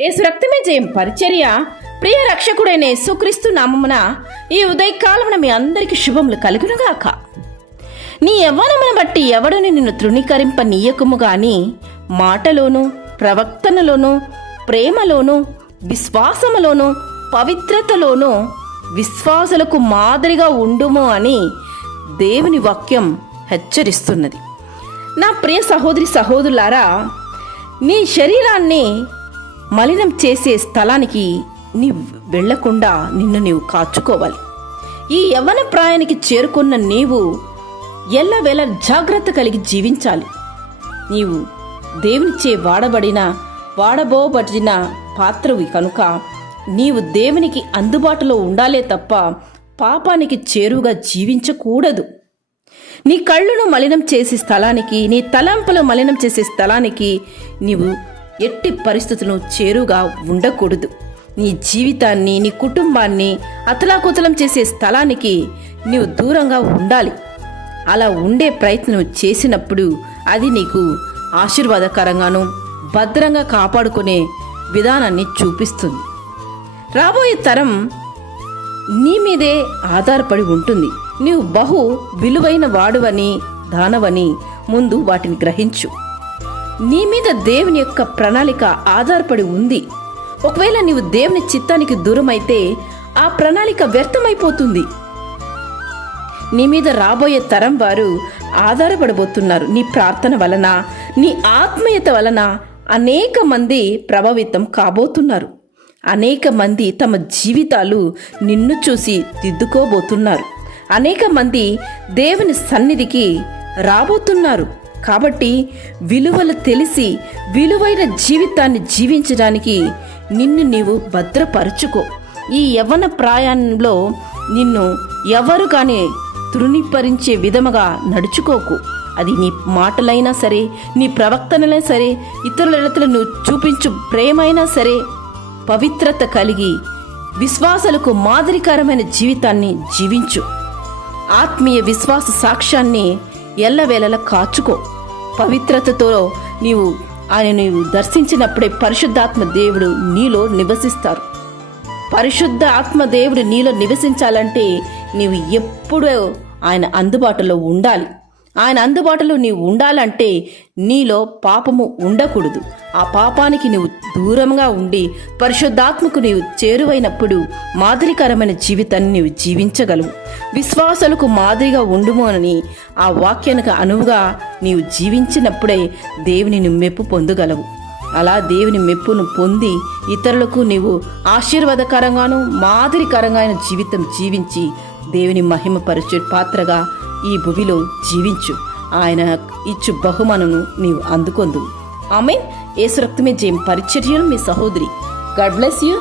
యేసు రక్తమే జయం పరిచర్య. ప్రియ రక్షకుడైన యేసుక్రీస్తు నామమున ఈ ఉదయకాలమున మీ అందరికీ శుభములు కలుగునుగాక. నీ యవ్వనమును బట్టి ఎవడుని నిన్ను తృణీకరింప నీయకుము గాని మాటలోను, ప్రవక్తనలోను, ప్రేమలోను, విశ్వాసములోను, పవిత్రతలోను విశ్వాసులకు మాదిరిగా ఉండుము అని దేవుని వాక్యం హెచ్చరిస్తున్నది. నా ప్రియ సహోదరి సహోదరులారా, నీ శరీరాన్ని మలినం చేసే స్థలానికి నీ వెళ్లకుండా నిన్ను నీవు కాచుకోవాలి. ఈ యవ్వన ప్రాయానికి చేరుకున్న నీవు ఎల్లవేళ జాగ్రత్త కలిగి జీవించాలి. నీవు దేవునిచే వాడబోబడిన పాత్రవి కనుక నీవు దేవునికి అందుబాటులో ఉండాలే తప్ప పాపానికి చేరువుగా జీవించకూడదు. నీ కళ్ళును మలినం చేసే స్థలానికి, నీ తలంపులు మలినం చేసే స్థలానికి నీవు ఎట్టి పరిస్థితులను చేరుగా ఉండకూడదు. నీ జీవితాన్ని, నీ కుటుంబాన్ని అతలాకుతలం చేసే స్థలానికి నీవు దూరంగా ఉండాలి. అలా ఉండే ప్రయత్నం చేసినప్పుడు అది నీకు ఆశీర్వాదకరంగాను భద్రంగా కాపాడుకునే విధానాన్ని చూపిస్తుంది. రాబోయే తరం నీ మీదే ఆధారపడి ఉంటుంది. నీవు బహు విలువైన వాడువని, దానవని ముందు వాటిని గ్రహించు. నీ మీద దేవుని యొక్క ప్రణాళిక ఆధారపడి ఉంది. ఒకవేళ నీవు దేవుని చిత్తానికి దూరమైతే ఆ ప్రణాళిక వ్యర్థమైపోతుంది. నీ మీద రాబోయే తరం వారు ఆధారపడబోతున్నారు. నీ ప్రార్థన వలన, నీ ఆత్మీయత వలన అనేక మంది ప్రభావితం కాబోతున్నారు. అనేక మంది తమ జీవితాలు నిన్ను చూసి దిద్దుకోబోతున్నారు. అనేక మంది దేవుని సన్నిధికి రాబోతున్నారు. కాబట్టి విలువలు తెలిసి విలువైన జీవితాన్ని జీవించడానికి నిన్ను నీవు భద్రపరచుకో. ఈ యవ్వన ప్రాయంలో నిన్ను ఎవరు కానీ తృణీకరించే విధముగా నడుచుకోకు. అది నీ మాటలైనా సరే, నీ ప్రవక్తనైనా సరే, ఇతరుల ఎడతల నువ్వు చూపించు ప్రేమైనా సరే, పవిత్రత కలిగి విశ్వాసాలకు మాదిరికరమైన జీవితాన్ని జీవించు. ఆత్మీయ విశ్వాస సాక్ష్యాన్ని ఎల్లవేళలా కాచుకో. పవిత్రతతో నీవు దర్శించినప్పుడే పరిశుద్ధాత్మ దేవుడు నీలో నివసిస్తారు. పరిశుద్ధ ఆత్మ దేవుడు నీలో నివసించాలంటే నీవు ఎప్పుడూ ఆయన అందుబాటులో ఉండాలి. ఆయన అందుబాటులో నీవు ఉండాలంటే నీలో పాపము ఉండకూడదు. ఆ పాపానికి నీవు దూరంగా ఉండి పరిశుద్ధాత్మకు నీవు చేరువైనప్పుడు మాదిరికరమైన జీవితాన్ని నీవు జీవించగలవు. విశ్వాసాలకు మాదిరిగా ఉండుము అని ఆ వాక్యానికి అనువుగా నీవు జీవించినప్పుడే దేవుని మెప్పు పొందగలవు. అలా దేవుని మెప్పును పొంది ఇతరులకు నీవు ఆశీర్వాదకరంగాను మాదిరికరంగా జీవితం జీవించి దేవుని మహిమపరిచే పాత్రగా ఈ భూమిలో జీవించు. ఆయన ఇచ్చు బహుమానను నీవు అందుకొందు. ఆమేన్. యేసు రక్తమే జయం పరిచర్యను మీ సహోదరి. God bless you.